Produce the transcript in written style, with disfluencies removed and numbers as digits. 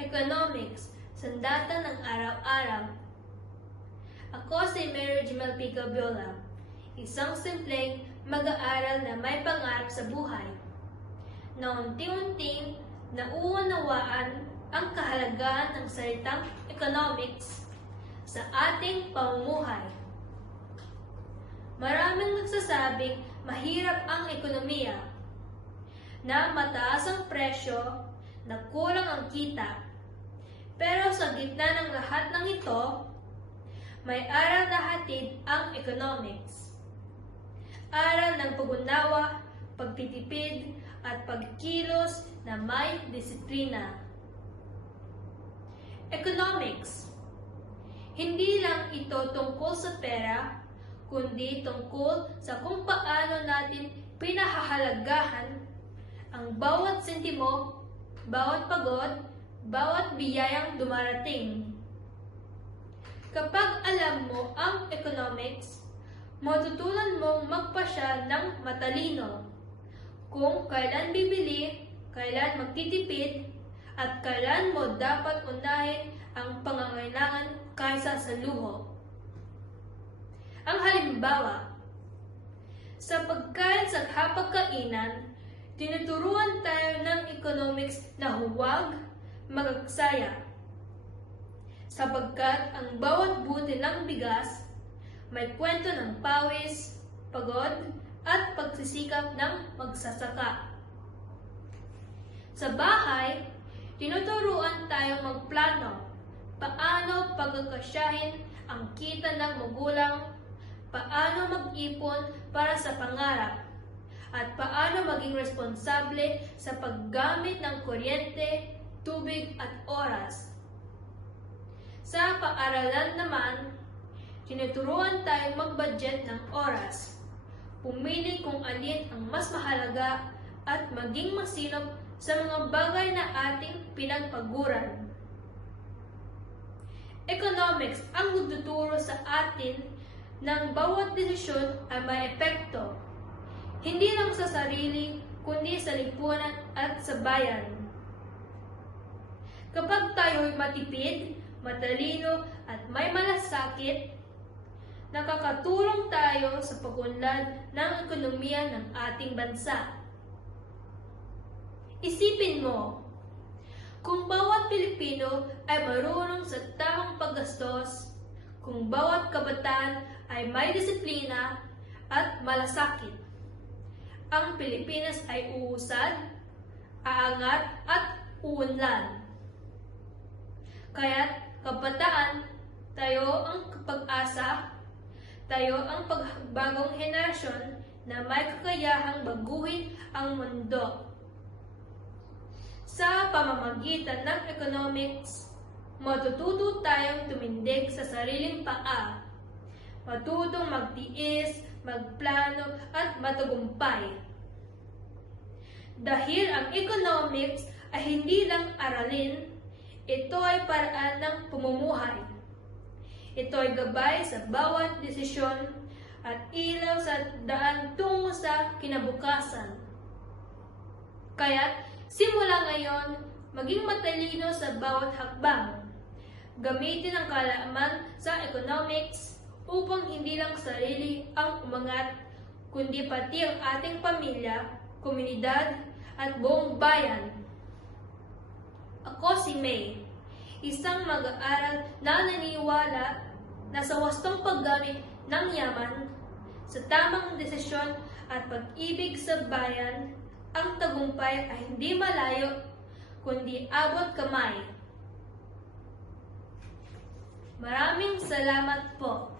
Economics, Sandata ng Araw-Araw. Ako si Mary Jimel P. Gabiola, isang simpleng mag-aaral na may pangarap sa buhay, na unti-unting nauunawaan ang kahalagahan ng salitang economics sa ating pamumuhay. Maraming nagsasabing mahirap ang ekonomiya, na mataas ang presyo, na kulang ang kita. Pero sa gitna ng lahat ng ito, may aral na hatid ang economics. Aral ng pag-unawa, pagtitipid, at pagkilos na may disiplina. Economics. Hindi lang ito tungkol sa pera, kundi tungkol sa kung paano natin pinahahalagahan ang bawat sentimo, bawat pagod, bawat biyayang dumarating. Kapag alam mo ang economics, matutunan mong magpasya ng matalino kung kailan bibili, kailan magtitipid, at kailan mo dapat unahin ang pangangailangan kaysa sa luho. Ang halimbawa, sa pagkain sa hapagkainan, tinuturuan tayo ng economics na huwag magagsaya, sapagkat ang bawat buti ng bigas may kwento ng pawis, pagod, at pagsisikap ng magsasaka. Sa bahay, tinuturuan tayong magplano, paano pagkakasyahin ang kita ng magulang, paano mag-ipon para sa pangarap, at paano maging responsable sa paggamit ng kuryente, tubig at oras. Sa paaralan naman, tinuturuan tayong mag-budget ng oras, pumili kung alin ang mas mahalaga at maging masinop sa mga bagay na ating pinagpaguran. Economics ang magtuturo sa atin ng bawat desisyon ay may epekto, hindi lang sa sarili, kundi sa lipunan at sa bayan. Kapag tayo'y matipid, matalino at may malasakit, nakakatulong tayo sa pag-unlad ng ekonomiya ng ating bansa. Isipin mo, kung bawat Pilipino ay marunong sa tamang paggastos, kung bawat kabataan ay may disiplina at malasakit, ang Pilipinas ay uusad, aangat at uunlad. Kaya't kabataan, tayo ang pag-asa, tayo ang pagbagong henerasyon na may kakayahang baguhin ang mundo. Sa pamamagitan ng economics, matututo tayong tumindig sa sariling paa, matutong magtiis, magplano at matagumpay. Dahil ang economics ay hindi lang aralin, ito ay paraan ng pamumuhay. Ito ay gabay sa bawat desisyon at ilaw sa daan tungo sa kinabukasan. Kaya't simula ngayon, maging matalino sa bawat hakbang. Gamitin ang kaalaman sa economics upang hindi lang sarili ang umangat, kundi pati ang ating pamilya, komunidad, at buong bayan. Ako si May, isang mag-aaral na naniniwala na sa wastong paggamit ng yaman, sa tamang desisyon at pag-ibig sa bayan, ang tagumpay ay hindi malayo, kundi abot kamay. Maraming salamat po.